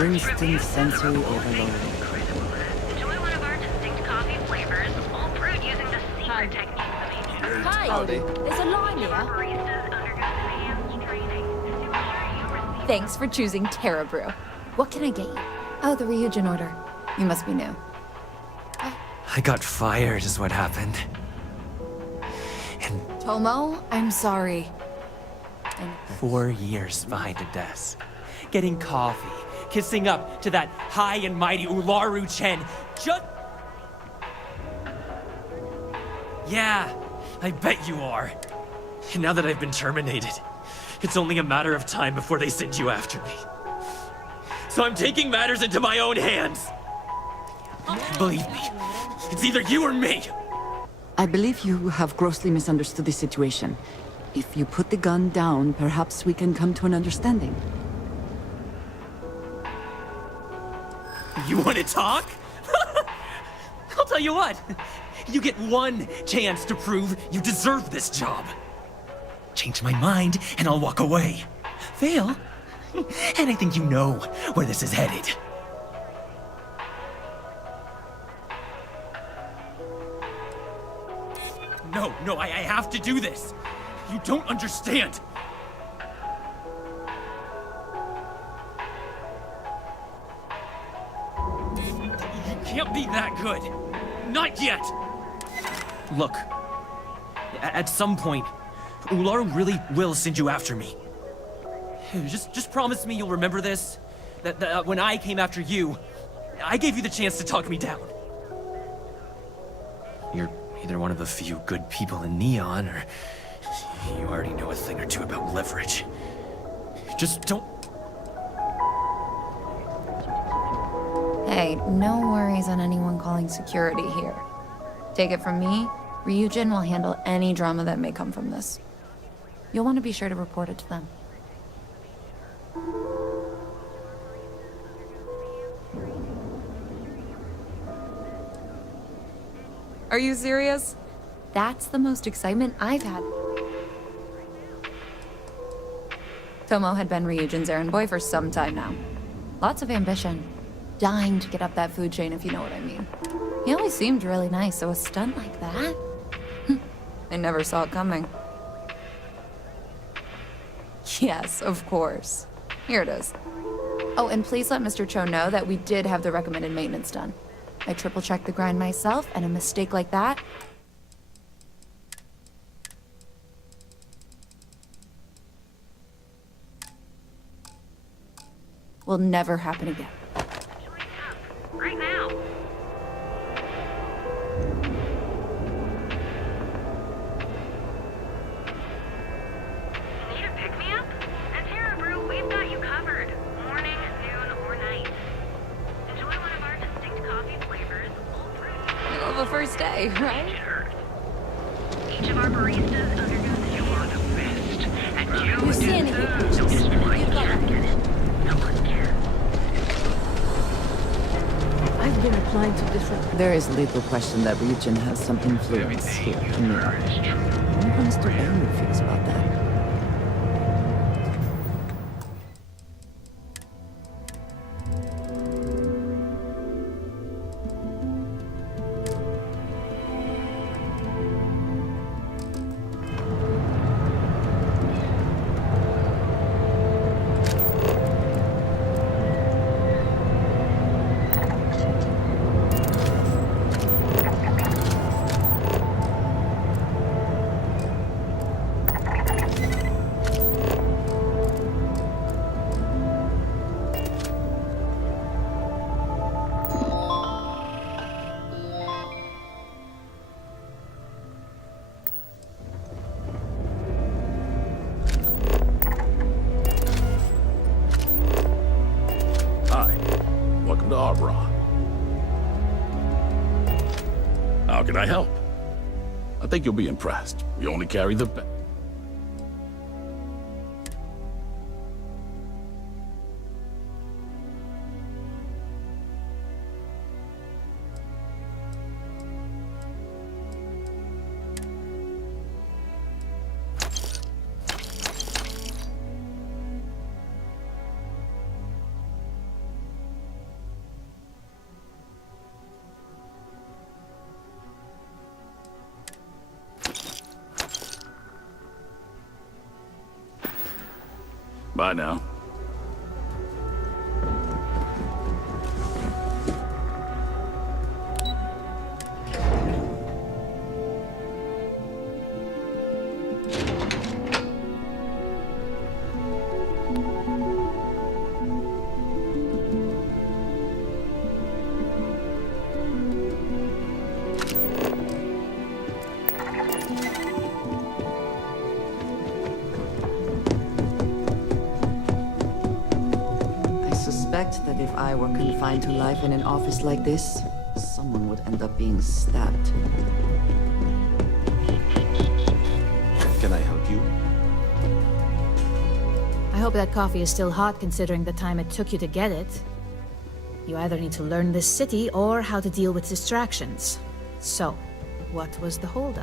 Instant sensory overload. Enjoy one of our distinct coffee flavors, all brewed using the secret techniques of Hi, Howdy. There's a line here. Thanks for choosing Terra Brew. What can I get you? Oh, the reagent order. You must be new. I got fired is what happened. And Tomo, I'm sorry. And 4 years behind a desk. Getting coffee, kissing up to that high and mighty Ularu Chen. Just... Yeah, I bet you are. And now that I've been terminated, it's only a matter of time before they send you after me. So I'm taking matters into my own hands. Believe me, it's either you or me. I believe you have grossly misunderstood the situation. If you put the gun down, perhaps we can come to an understanding. You want to talk? I'll tell you what. You get one chance to prove you deserve this job. Change my mind, and I'll walk away. Fail, and I think you know where this is headed. No, I have to do this. You don't understand. You can't be that good. Not yet. Look, at some point, Ular really will send you after me. Just promise me you'll remember this. That when I came after you, I gave you the chance to talk me down. You're either one of the few good people in Neon, or you already know a thing or two about leverage. Just don't... Hey, no worries on anyone calling security here. Take it from me, Ryujin will handle any drama that may come from this. You'll want to be sure to report it to them. Are you serious? That's the most excitement I've had. Tomo had been Ryujin's errand boy for some time now. Lots of ambition. Dying to get up that food chain, if you know what I mean. He always seemed really nice, so a stunt like that? I never saw it coming. Yes, of course. Here it is. Oh, and please let Mr. Cho know that we did have the recommended maintenance done. I triple-checked the grind myself, and a mistake like that will never happen again. Right now. Need a pick-me-up? At Terra Brew, we've got you covered. Morning, noon, or night. Enjoy one of our distinct coffee flavors, all brewed. You love a first day, right? Each of our baristas undergoes you are the best. And You see anything? You've got it. I've been applying to different... There is little question that Ryujin has some influence here in Neon. I wonder how Mr. Emu feels about that. How can I help? I think you'll be impressed. We only carry the best. Bye now. That if I were confined to life in an office like this, someone would end up being stabbed. Can I help you? I hope that coffee is still hot considering the time it took you to get it. You either need to learn this city or how to deal with distractions. So, what was the holdup?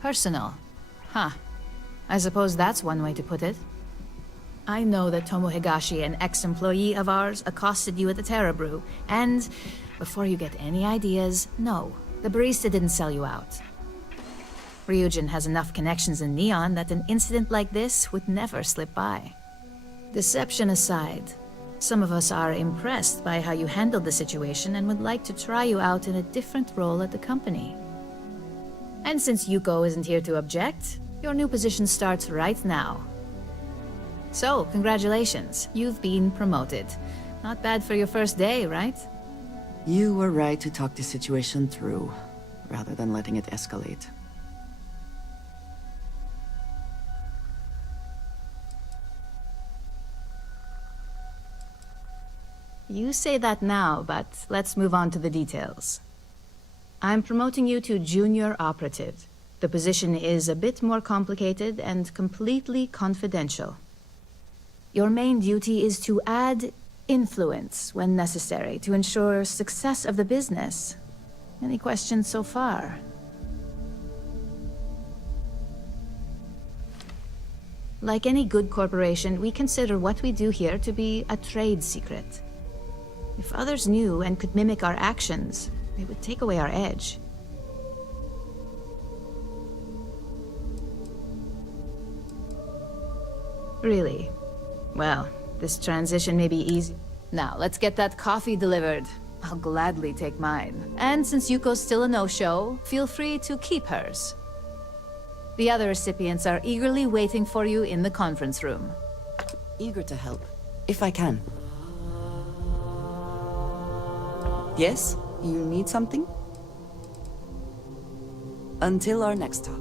Personal. Huh. I suppose that's one way to put it. I know that Tomo Higashi, an ex-employee of ours, accosted you at the Terra Brew, and before you get any ideas, no, the barista didn't sell you out. Ryujin has enough connections in Neon that an incident like this would never slip by. Deception aside, some of us are impressed by how you handled the situation and would like to try you out in a different role at the company. And since Yuko isn't here to object, your new position starts right now. So, congratulations. You've been promoted. Not bad for your first day, right? You were right to talk the situation through, rather than letting it escalate. You say that now, but let's move on to the details. I'm promoting you to Junior Operative. The position is a bit more complicated and completely confidential. Your main duty is to add influence when necessary to ensure success of the business. Any questions so far? Like any good corporation, we consider what we do here to be a trade secret. If others knew and could mimic our actions, it would take away our edge. Really? Well, this transition may be easy. Now, let's get that coffee delivered. I'll gladly take mine. And since Yuko's still a no-show, feel free to keep hers. The other recipients are eagerly waiting for you in the conference room. Eager to help, if I can. Yes? You need something? Until our next talk.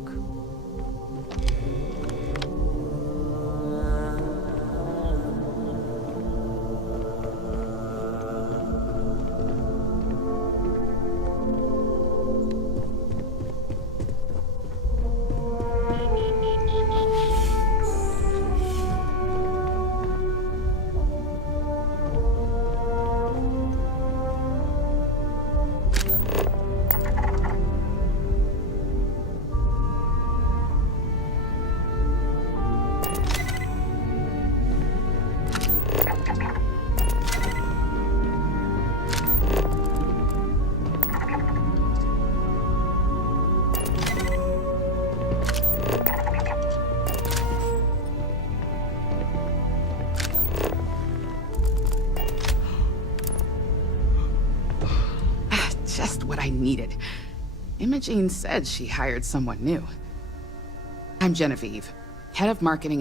Just what I needed. Imogene said she hired someone new. I'm Genevieve, head of marketing